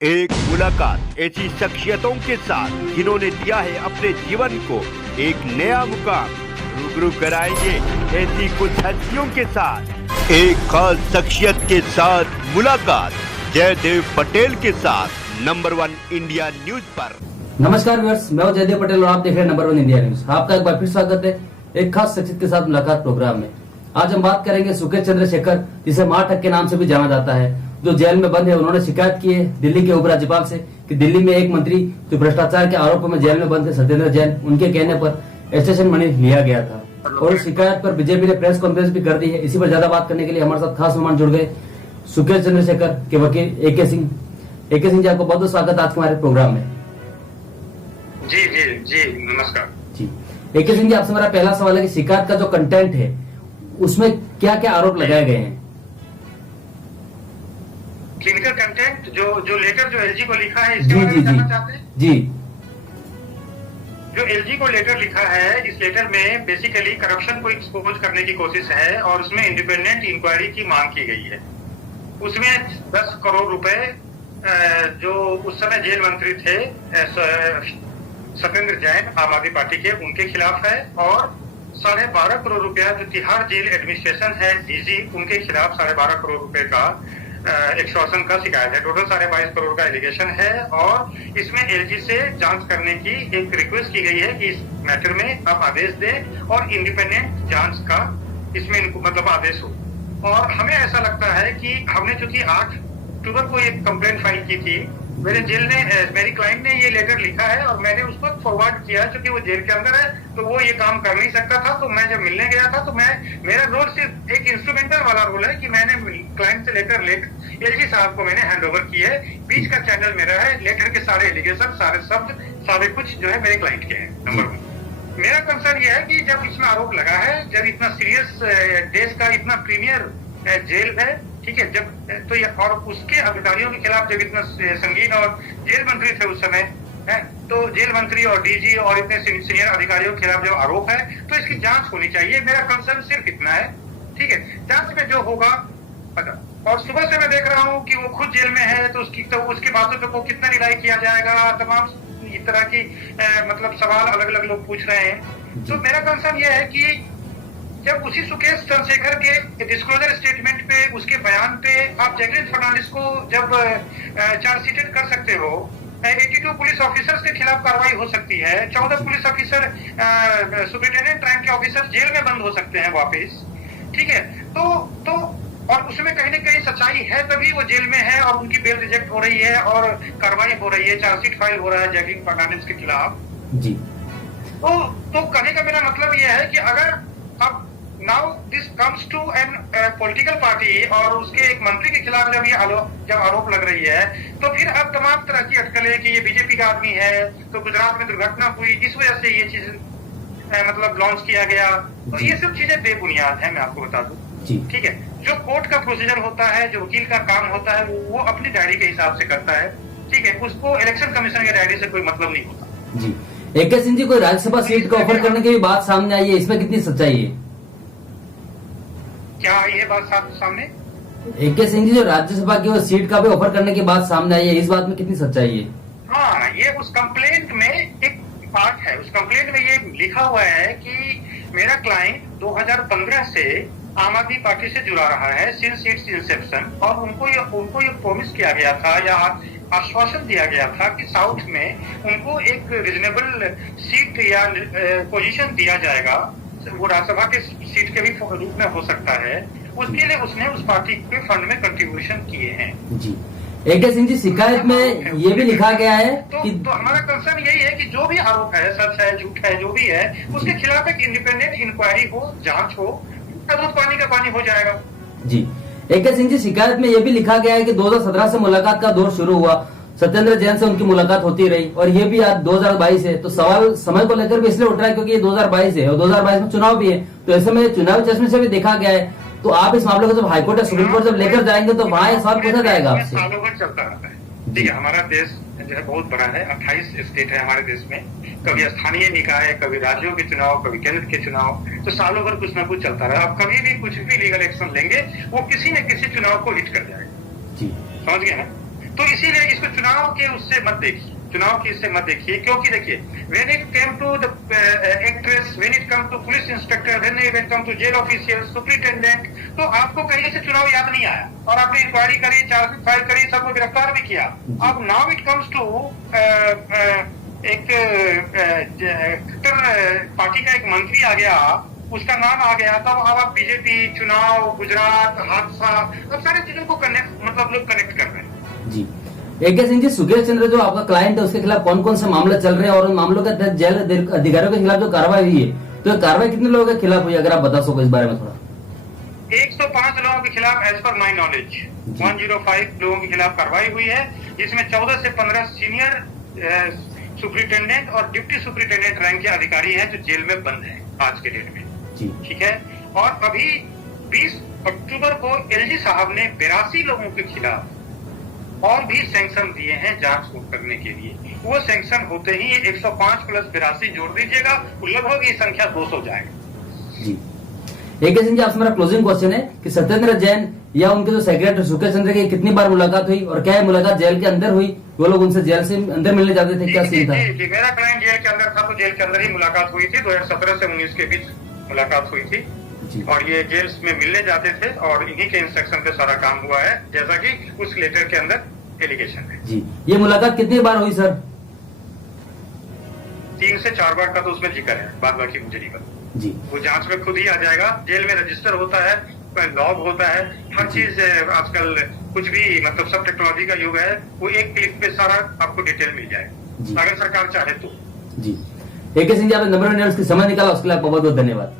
एक मुलाकात ऐसी शख्सियतों के साथ जिन्होंने दिया है अपने जीवन को एक नया मुकाम। रूबरू कराएंगे ऐसी कुछ हस्तियों के साथ एक खास शख्सियत के साथ मुलाकात जयदेव पटेल के साथ नंबर 1 इंडिया न्यूज पर। नमस्कार व्यूअर्स, मैं हूं जयदेव पटेल और आप देख रहे हैं नंबर 1 इंडिया न्यूज। आपका एक बार फिर स्वागत है एक खास शख्सियत के साथ मुलाकात प्रोग्राम में। आज हम बात करेंगे सुकेश चंद्रशेखर, जिसे माठक के नाम से भी जाना जाता है, जो जेल में बंद है। उन्होंने शिकायत की है दिल्ली के उपराज्यपाल से कि दिल्ली में एक मंत्री जो भ्रष्टाचार के आरोपों में जेल में बंद है, सत्येंद्र जैन, उनके कहने पर स्टेशन मनी लिया गया था और उस शिकायत पर बीजेपी ने प्रेस कॉन्फ्रेंस भी कर दी है। इसी पर ज्यादा बात करने के लिए हमारे साथ खास मेहमान जुड़ गए सुकेश चंद्रशेखर के वकील एके सिंह। एके सिंह जी, आपको बहुत बहुत स्वागत आज हमारे प्रोग्राम में। जी जी जी नमस्कार जी। एके सिंह जी, आपसे मेरा पहला सवाल है कि शिकायत का जो कंटेंट है उसमें क्या क्या आरोप लगाए गए हैं? क्लिनिकल कंटेंट जो लेटर जो एलजी को लिखा है इसके जी बारे जी में जी जानना चाहते हैं? जी। जो एलजी को लेटर लिखा है, इस लेटर में बेसिकली करप्शन को एक्सपोज करने की कोशिश है और उसमें इंडिपेंडेंट इंक्वायरी की मांग की गई है। उसमें 10 करोड़ रुपए जो उस समय जेल मंत्री थे सत्येंद्र जैन आम आदमी पार्टी के, उनके खिलाफ है और 12.5 करोड़ रुपया जो तिहाड़ जेल एडमिनिस्ट्रेशन है डीजी, उनके खिलाफ 12.5 करोड़ रुपए का एक्सटॉर्शन का शिकायत है। टोटल 22.5 करोड़ का एलिगेशन है और इसमें एलजी से जांच करने की एक रिक्वेस्ट की गई है कि इस मैटर में आप आदेश दें और इंडिपेंडेंट जांच का इसमें मतलब आदेश हो। और हमें ऐसा लगता है कि हमने चूंकि 8 अक्टूबर को एक कंप्लेंट फाइल की थी, मेरे जेल ने मेरी क्लाइंट ने ये लेटर लिखा है और मैंने उसको फॉरवर्ड किया, क्योंकि वो जेल के अंदर है तो वो ये काम कर नहीं सकता था। तो मैं जब मिलने गया था तो मेरा रोल सिर्फ एक इंस्ट्रूमेंटल वाला रोल है कि मैंने क्लाइंट से लेटर एलजी साहब को मैंने हैंडओवर किया है। बीच का चैनल मेरा है, लेटर के सारे एलिगेशन, सारे शब्द, सारे कुछ जो है मेरे क्लाइंट के हैं। नंबर 1 मेरा कंसर्न ये है कि जब इसमें आरोप लगा है, जब इतना सीरियस देश का इतना प्रीमियर जेल है, ठीक है, जब तो ये और उसके अधिकारियों के खिलाफ जब इतना संगीन और जेल मंत्री थे उस समय है, तो जेल मंत्री और डीजी और इतने सीनियर अधिकारियों के खिलाफ जब आरोप है तो इसकी जांच होनी चाहिए। मेरा कंसर्न सिर्फ इतना है, ठीक है। जांच में जो होगा पता। और सुबह से मैं देख रहा हूँ कि वो खुद जेल में है तो उसकी बातों पे को कितना रिलाई किया जाएगा, तमाम इस तरह की मतलब सवाल अलग अलग लोग पूछ रहे हैं। तो मेरा कंसर्न ये है कि जब उसी सुकेश चंद्रशेखर के डिस्क्लोजर स्टेटमेंट पे, उसके बयान पे आप जैकलिन फर्नांडिस को जब चार्जशीटेड कर सकते हो, 82 पुलिस ऑफिसर्स के खिलाफ कार्रवाई हो सकती है, 14 पुलिस ऑफिसर सुपरिटेंडेंट रैंक के ऑफिसर जेल में बंद हो सकते हैं वापस, ठीक है। तो और उसमें कहीं ना कहीं सच्चाई है, तभी वो जेल में है और उनकी बेल रिजेक्ट हो रही है और कार्रवाई हो रही है, चार्जशीट फाइल हो रहा है जैकलिन फर्नांडिस के खिलाफ जी। तो कहने का मेरा मतलब यह है कि अगर अब now this comes to an political party और उसके एक मंत्री के खिलाफ जब आरोप लग रही है, तो फिर अब तमाम तरह की अटकलें कि ये बीजेपी का आदमी है, तो गुजरात में दुर्घटना हुई, इस वजह से ये चीज मतलब लॉन्च किया गया। तो ये सब चीजें बेबुनियाद है, मैं आपको बता दूं, ठीक है। जो कोर्ट का प्रोसीजर होता है, जो वकील का काम होता है, वो अपनी डायरी के हिसाब से करता है, ठीक है। उसको इलेक्शन कमीशन की डायरी से कोई मतलब नहीं होता जी। एके सिंह जी, कोई राज्यसभा सीट का ऑफर करने की भी बात सामने आई है, इसमें कितनी सच्चाई है? क्या आई है बात सामने? एके सिंह जी, जो राज्यसभा की वो सीट का भी ऑफर करने की बात सामने आई है, इस बात में कितनी सच्चाई है? हाँ, ये उस कंप्लेंट में एक पार्ट है। उस कंप्लेंट में ये लिखा हुआ है कि मेरा क्लाइंट 2015 से आम आदमी पार्टी से जुड़ा रहा है सिंस इट्स इंसेप्शन, और उनको ये प्रॉमिस किया गया था या आश्वासन दिया गया था कि साउथ में उनको एक रीजनेबल सीट या पोजीशन दिया जाएगा, वो राज्यसभा के सीट के भी रूप में हो सकता है। उसके लिए उसने उस पार्टी के फंड में कंट्रीब्यूशन किए हैं जी। एके सिंह जी, शिकायत में ये भी लिखा गया है कि तो हमारा कंसर्न यही है कि जो भी आरोप है, सच है झूठ है, जो भी है, उसके खिलाफ एक इंडिपेंडेंट इंक्वायरी हो, जांच हो, दूध पानी का पानी हो जाएगा जी। एके सिंह जी, शिकायत में यह भी लिखा गया है कि 2017 से मुलाकात का दौर शुरू हुआ, सत्येंद्र जैन से उनकी मुलाकात होती रही और ये भी आज 2022 है। तो सवाल समय को लेकर भी इसलिए उठ रहा है क्योंकि ये 2022 है और 2022 में चुनाव भी है, तो ऐसे में चुनावी चश्मे से भी देखा गया है। तो आप इस मामले को जब हाईकोर्ट या सुप्रीम कोर्ट जब लेकर जाएंगे तो वहाँ एक सवाल पूछा जाएगा आपसे। सालों भर चलता रहता है, ठीक है। हमारा देश जो है बहुत बड़ा है, 28 स्टेट है हमारे देश में, कभी स्थानीय निकाय है, कभी राज्यों के चुनाव, कभी केंद्र के चुनाव, तो सालों भर कुछ ना कुछ चलता रहा। आप कभी भी कुछ भी लीगल एक्शन लेंगे, वो किसी न किसी चुनाव को हिट कर जाएगा, समझ गए ना। तो इसीलिए इसको चुनाव के उससे मत देखिए, चुनाव की इससे मत देखिए, क्योंकि देखिए when it come to the actress, when it come to police inspector, when it come to jail official, superintendent, तो आपको कहीं से चुनाव याद नहीं आया और आपने इंक्वायरी करी, चार्जशीट फाइल करी, सबको गिरफ्तार भी किया। अब नाउ इट कम्स टू एक पार्टी का एक मंत्री आ गया, उसका नाम आ गया, तब अब आप बीजेपी, चुनाव, गुजरात, हादसा, अब सारी चीजों को मतलब लोग कनेक्ट कर रहे हैं। जी AK सिंह जी, सुकेश चंद्र जो आपका क्लाइंट है उसके खिलाफ कौन कौन से मामले चल रहे हैं और उन मामलों के तहत जेल अधिकारियों के खिलाफ जो कार्रवाई हुई है, तो ये कार्रवाई कितने लोगों के खिलाफ हुई, अगर आप बता सको इस बारे में थोड़ा। 105 लोगों के खिलाफ एज पर माई नॉलेज 105 लोगों के खिलाफ कार्रवाई हुई है, जिसमें 14 से 15 सीनियर सुपरिटेंडेंट और डिप्टी सुपरिटेंडेंट रैंक के अधिकारी हैं जो जेल में बंद हैं आज के डेट में। ठीक है, और अभी 20 अक्टूबर को LG साहब ने 82 लोगों के खिलाफ और भी सैंक्शन दिए हैं जांच करने के लिए। वो सैंक्शन होते ही 105 प्लस 82 जोड़ दीजिएगा, लगभग ये संख्या 200 जाएगा। जी AK सिंह जी, आपसे मेरा क्लोजिंग क्वेश्चन है कि सत्येंद्र जैन या उनके जो सेक्रेटरी सुकेश चंद्र की कितनी बार मुलाकात हुई और क्या ये मुलाकात जेल के अंदर हुई, वो लोग उनसे जेल से अंदर मिलने जाते थे, क्या सीन था? जी, मेरा क्लाइंट जेल के अंदर था, तो जेल के अंदर ही मुलाकात हुई थी। 2017 से 19 के बीच मुलाकात हुई थी और ये जेल्स में मिलने जाते थे और इन्हीं के इंस्ट्रक्शन पे सारा काम हुआ है, जैसा कि उस लेटर के अंदर एलिगेशन है। जी, ये मुलाकात कितनी बार हुई सर? 3 से 4 बार का तो उसमें जिक्र है, बाद बाकी मुझे नहीं पता जी। वो जांच में खुद ही आ जाएगा। जेल में रजिस्टर होता है, लॉग होता है, हर चीज आजकल कुछ भी मतलब सब टेक्नोलॉजी का युग है, वो एक क्लिक पे सारा आपको डिटेल मिल जाएगा, अगर सरकार चाहे तो। जी AK सिंह जी, आपने नंबर 9 की समय निकाला, उसके लिए आपका बहुत बहुत धन्यवाद।